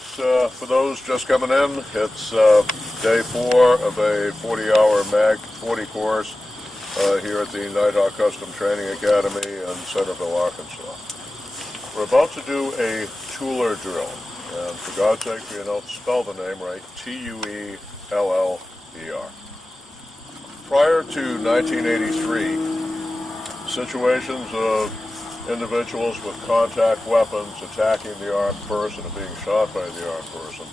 folks. For those just coming in, it's day 4 of a 40-hour MAG 40 course here at the Nighthawk Custom Training Academy in Centerville, Arkansas. We're about to do a Tueller Drill, and for God's sake, you know, spell the name right, Tueller. Prior to 1983, situations of individuals with contact weapons attacking the armed person and being shot by the armed person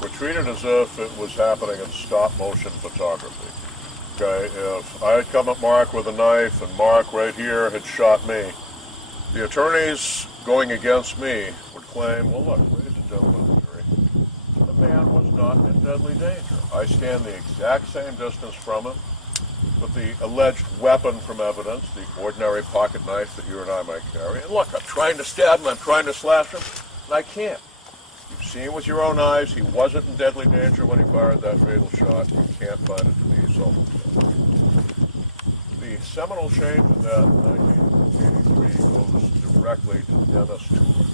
were treated as if it was happening in stop-motion photography. Okay, if I had come at Mark with a knife and Mark right here had shot me, the attorneys going against me would claim, well look, ladies and gentlemen of the jury, the man was not in deadly danger. I stand the exact same distance from him, with the alleged weapon from evidence, the ordinary pocket knife that you and I might carry. And look, I'm trying to stab him, I'm trying to slash him, and I can't. You've seen with your own eyes, he wasn't in deadly danger when he fired that fatal shot. You can't find it to be self-defense. The seminal change in that in 1983 goes directly to Dennis Tueller.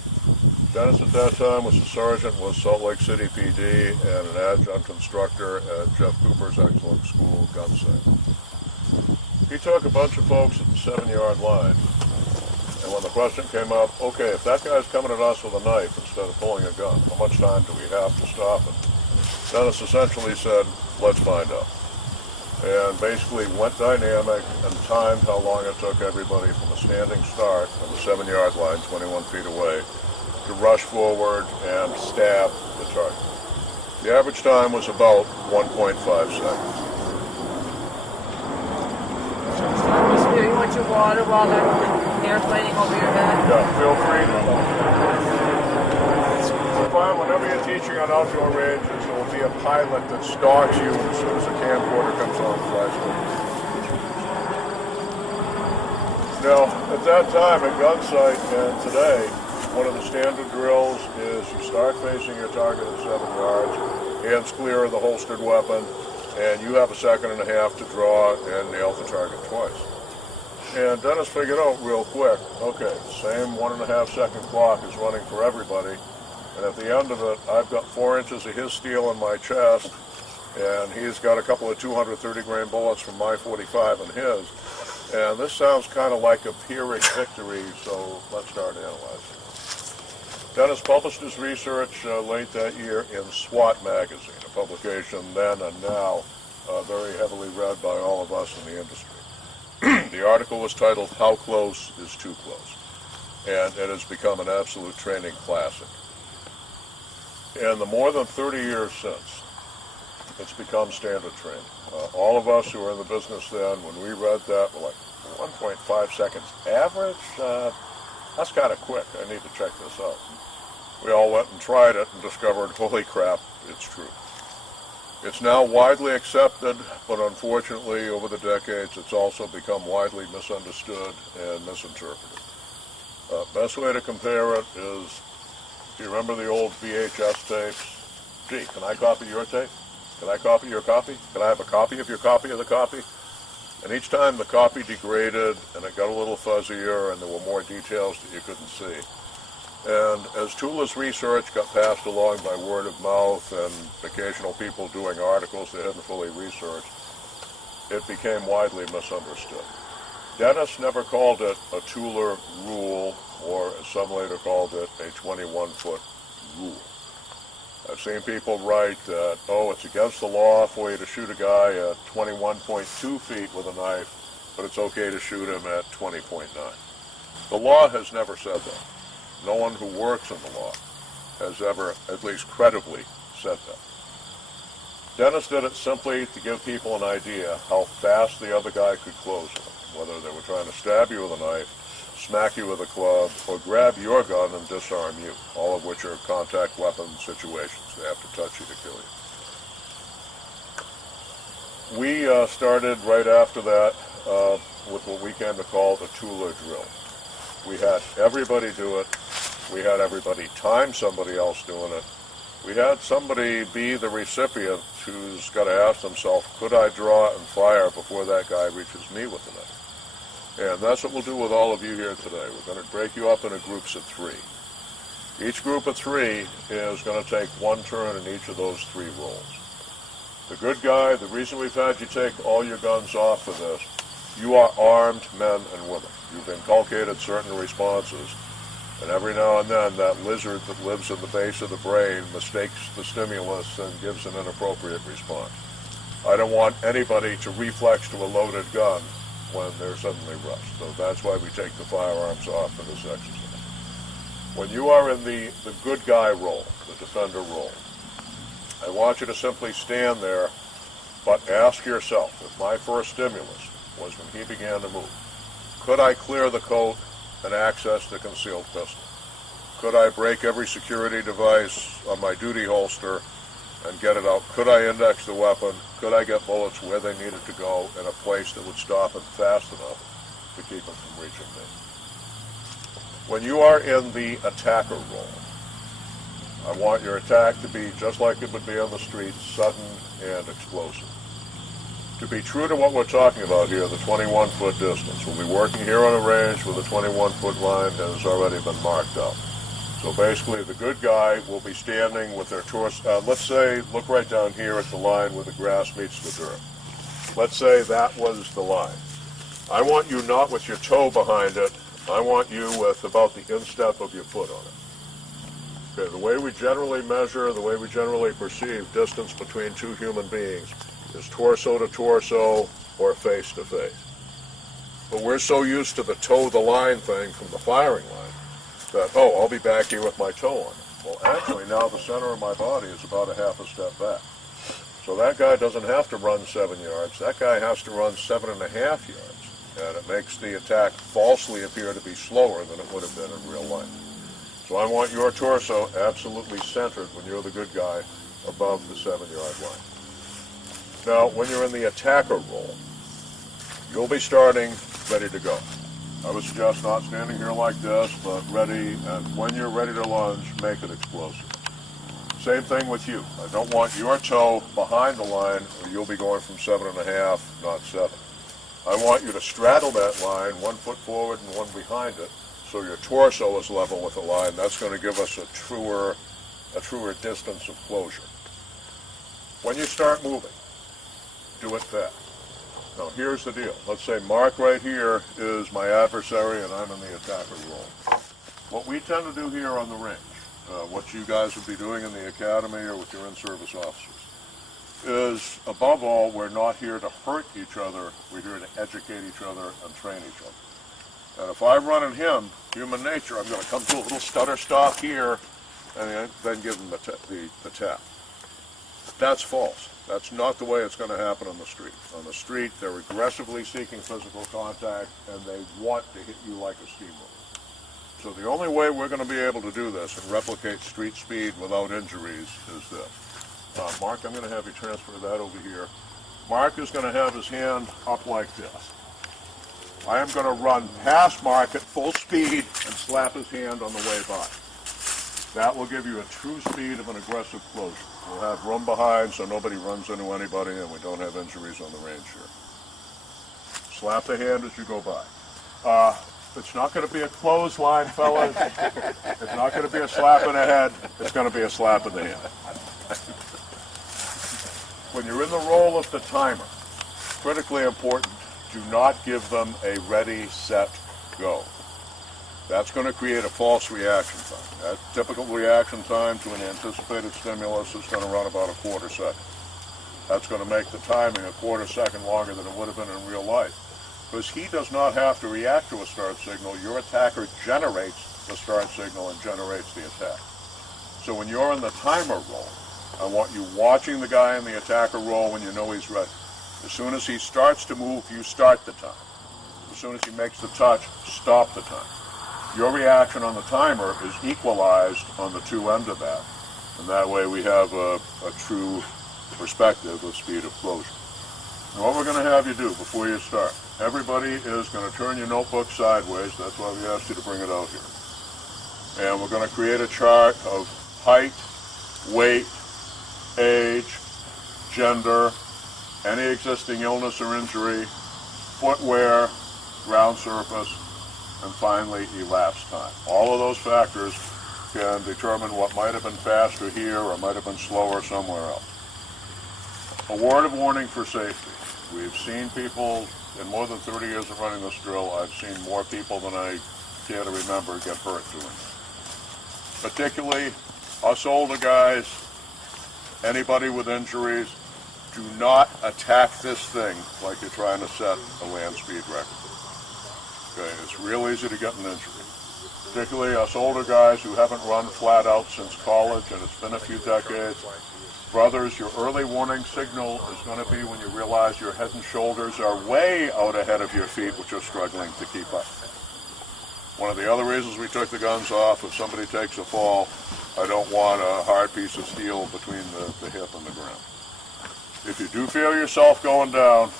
Dennis at that time was a sergeant with Salt Lake City PD and an adjunct instructor at Jeff Cooper's excellent school, gun sight. He took a bunch of folks at the 7-yard line, and when the question came up, okay, if that guy's coming at us with a knife instead of pulling a gun, how much time do we have to stop him? Dennis essentially said, let's find out. And basically went dynamic and timed how long it took everybody from a standing start on the 7-yard line, 21 feet away, to rush forward and stab the target. The average time was about 1.5 seconds. Do you want your water while they're airplaning over your head? Yeah, feel free to. It's fine whenever you're teaching on outdoor ranges, there will be a pilot that stalks you as soon as the camcorder comes on flashlight. Now, at that time at gun sight and today, one of the standard drills is you start facing your target at 7 yards, hands clear of the holstered weapon, and you have a second and a half to draw and nail the target twice. And Dennis figured out real quick, okay, same 1.5 second clock is running for everybody, and at the end of it, I've got 4 inches of his steel in my chest, and he's got a couple of 230 grain bullets from my 45 in his, and this sounds kind of like a Pyrrhic victory, so let's start analyzing. Dennis published his research late that year in SWAT magazine, a publication then and now very heavily read by all of us in the industry. The article was titled, How Close is Too Close? And it has become an absolute training classic. In the more than 30 years since, it's become standard training. All of us who were in the business then, when we read that, were like, 1.5 seconds average? That's kind of quick. I need to check this out. We all went and tried it and discovered, holy crap, it's true. It's now widely accepted, but unfortunately, over the decades, it's also become widely misunderstood and misinterpreted. Best way to compare it is, do you remember the old VHS tapes? Gee, can I copy your tape? Can I copy your copy? Can I have a copy of your copy of the copy? And each time the copy degraded, and it got a little fuzzier, and there were more details that you couldn't see. And as Tueller's research got passed along by word of mouth and occasional people doing articles they hadn't fully researched, it became widely misunderstood. Dennis never called it a Tueller rule, or as some later called it, a 21-foot rule. I've seen people write that, oh, it's against the law for you to shoot a guy at 21.2 feet with a knife, but it's okay to shoot him at 20.9. The law has never said that. No one who works in the law has ever, at least credibly, said that. Dennis did it simply to give people an idea how fast the other guy could close them, whether they were trying to stab you with a knife, smack you with a club, or grab your gun and disarm you, all of which are contact weapon situations. They have to touch you to kill you. We started right after that with what we came to call the Tueller Drill. We had everybody do it. We had everybody time somebody else doing it. We had somebody be the recipient who's got to ask themselves, could I draw and fire before that guy reaches me with the knife? And that's what we'll do with all of you here today. We're going to break you up into groups of 3. Each group of 3 is going to take 1 turn in each of those 3 rolls. The good guy, the reason we've had you take all your guns off for this, you are armed men and women. You've inculcated certain responses, and every now and then that lizard that lives in the base of the brain mistakes the stimulus and gives an inappropriate response. I don't want anybody to reflex to a loaded gun when they're suddenly rushed, so that's why we take the firearms off for this exercise. When you are in the good guy role, the defender role, I want you to simply stand there, but ask yourself, if my first stimulus was when he began to move, could I clear the coat and access the concealed pistol? Could I break every security device on my duty holster and get it out? Could I index the weapon? Could I get bullets where they needed to go in a place that would stop it fast enough to keep it from reaching me? When you are in the attacker role, I want your attack to be just like it would be on the street, sudden and explosive. To be true to what we're talking about here, the 21-foot distance, we'll be working here on a range with a 21-foot line that has already been marked out. So basically, the good guy will be standing with their torso. Let's say, look right down here at the line where the grass meets the dirt. Let's say that was the line. I want you not with your toe behind it. I want you with about the instep of your foot on it. Okay, the way we generally measure, the way we generally perceive distance between 2 human beings is torso to torso or face to face. But we're so used to the toe the line thing from the firing line that, oh, I'll be back here with my toe on it. Well, actually, now the center of my body is about a half a step back. So that guy doesn't have to run 7 yards. That guy has to run 7.5 yards. And it makes the attack falsely appear to be slower than it would have been in real life. So I want your torso absolutely centered when you're the good guy above the 7-yard line. Now, when you're in the attacker role, you'll be starting ready to go. I would suggest not standing here like this, but ready, and when you're ready to lunge, make it explosive. Same thing with you. I don't want your toe behind the line, or you'll be going from 7.5, not 7. I want you to straddle that line, 1 foot forward and 1 behind it, so your torso is level with the line. That's going to give us a truer distance of closure. When you start moving, do it fast. Now here's the deal. Let's say Mark right here is my adversary and I'm in the attacker role. What we tend to do here on the range, what you guys would be doing in the academy or with your in-service officers, is above all, we're not here to hurt each other. We're here to educate each other and train each other. And if I'm running him, human nature, I'm going to come to a little stutter stop here and then give him the tap. That's false. That's not the way it's going to happen on the street. On the street, they're aggressively seeking physical contact, and they want to hit you like a steamroller. So the only way we're going to be able to do this and replicate street speed without injuries is this. Mark, I'm going to have you transfer that over here. Mark is going to have his hand up like this. I am going to run past Mark at full speed and slap his hand on the way by. That will give you a true speed of an aggressive closure. We'll have room behind so nobody runs into anybody and we don't have injuries on the range here. Slap the hand as you go by. It's not going to be a clothesline, fellas. It's not going to be a slap in the head. It's going to be a slap in the hand. When you're in the role of the timer, critically important, do not give them a ready, set, go. That's going to create a false reaction time. That typical reaction time to an anticipated stimulus is going to run about a quarter second. That's going to make the timing a quarter second longer than it would have been in real life. Because he does not have to react to a start signal. Your attacker generates the start signal and generates the attack. So when you're in the timer role, I want you watching the guy in the attacker role when you know he's ready. As soon as he starts to move, you start the time. As soon as he makes the touch, stop the time. Your reaction on the timer is equalized on the two ends of that. And that way we have a true perspective of speed of closure. And what we're going to have you do before you start, everybody is going to turn your notebook sideways. That's why we asked you to bring it out here. And we're going to create a chart of height, weight, age, gender, any existing illness or injury, footwear, ground surface, and finally elapsed time. All of those factors can determine what might have been faster here or might have been slower somewhere else. A word of warning for safety. We've seen people, in more than 30 years of running this drill, I've seen more people than I care to remember get hurt doing it. Particularly us older guys, anybody with injuries, do not attack this thing like you're trying to set a land speed record. Okay, it's real easy to get an injury. Particularly us older guys who haven't run flat out since college, and it's been a few decades. Brothers, your early warning signal is going to be when you realize your head and shoulders are way out ahead of your feet, which are struggling to keep up. One of the other reasons we took the guns off, if somebody takes a fall, I don't want a hard piece of steel between the hip and the ground. If you do feel yourself going down,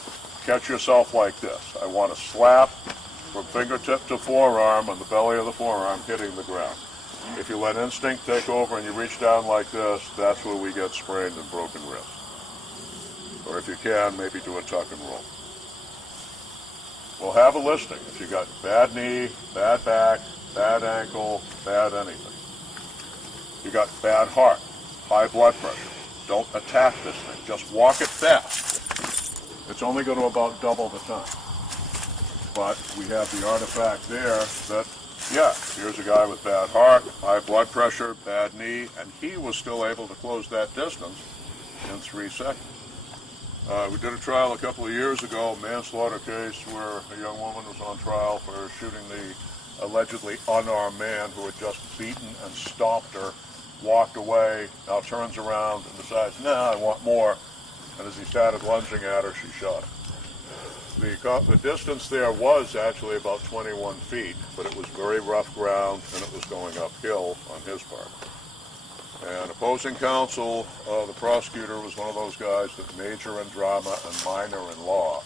catch yourself like this. I want a slap from fingertip to forearm on the belly of the forearm hitting the ground. If you let instinct take over and you reach down like this, that's where we get sprained and broken wrists. Or if you can, maybe do a tuck and roll. We'll have a listing if you got bad knee, bad back, bad ankle, bad anything. You got bad heart, high blood pressure. Don't attack this thing. Just walk it fast. It's only going to about double the time. But we have the artifact there that, yeah, here's a guy with bad heart, high blood pressure, bad knee, and he was still able to close that distance in 3 seconds. We did a trial a couple of years ago, manslaughter case, where a young woman was on trial for shooting the allegedly unarmed man who had just beaten and stomped her, walked away, now turns around and decides, nah, I want more. And as he started lunging at her, she shot him. The distance there was actually about 21 feet, but it was very rough ground and it was going uphill on his part. And opposing counsel, the prosecutor was one of those guys that major in drama and minor in law.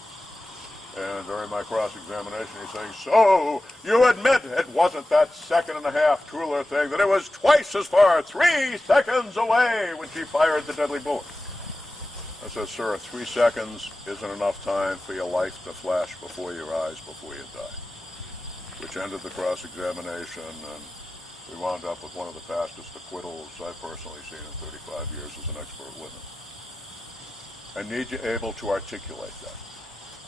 And during my cross-examination, he's saying, so you admit it wasn't that 1.5 second Tueller thing, that it was twice as far, 3 seconds away when she fired the deadly bullet. I said, sir, 3 seconds isn't enough time for your life to flash before your eyes before you die. Which ended the cross-examination, and we wound up with one of the fastest acquittals I've personally seen in 35 years as an expert witness. I need you able to articulate that.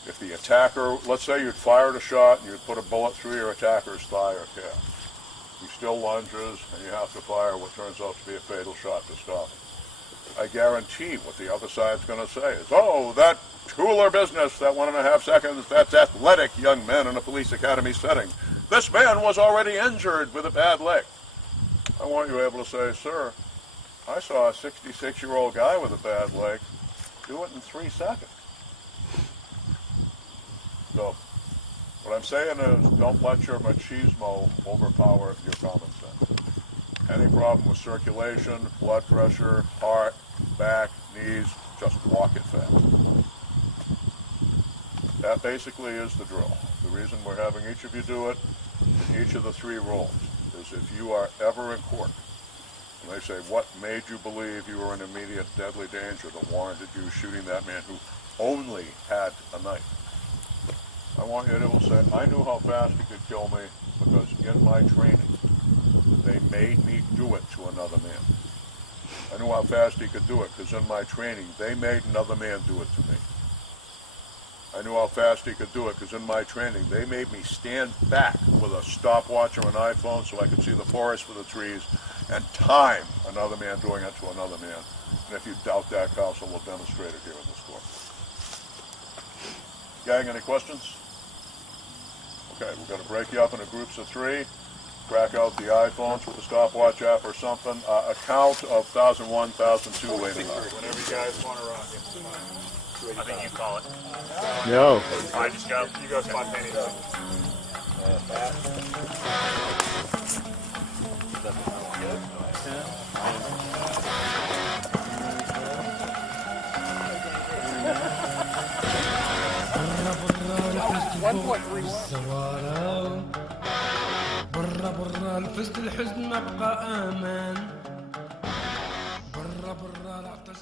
If the attacker, let's say you'd fired a shot and you'd put a bullet through your attacker's thigh or calf. He still lunges, and you have to fire what turns out to be a fatal shot to stop him. I guarantee what the other side's going to say is, oh, that Tueller business, that 1.5 seconds, that's athletic young men in a police academy setting. This man was already injured with a bad leg. I want you able to say, sir, I saw a 66-year-old guy with a bad leg do it in 3 seconds. So, what I'm saying is, don't let your machismo overpower your common sense. Any problem with circulation, blood pressure, heart, back, knees, just walk it fast. That basically is the drill. The reason we're having each of you do it in each of the 3 roles is if you are ever in court, and they say, what made you believe you were in immediate deadly danger that warranted you shooting that man who only had a knife? I want you to be able to say, I knew how fast he could kill me because in my training, they made me do it to another man. I knew how fast he could do it because in my training, they made another man do it to me. I knew how fast he could do it because in my training, they made me stand back with a stopwatch or an iPhone so I could see the forest for the trees and time another man doing it to another man. And if you doubt that, counsel will demonstrate it here in this court. Gang, any questions? Okay, we're going to break you up into groups of 3. Crack out the iPhones with the stopwatch app or something. A count of 1001, 1002 waiting on. Whenever you guys want to rock it. I think you call it. No. I just go. You go spontaneous. برا الفزت الحزن ما بقى امان برا العطش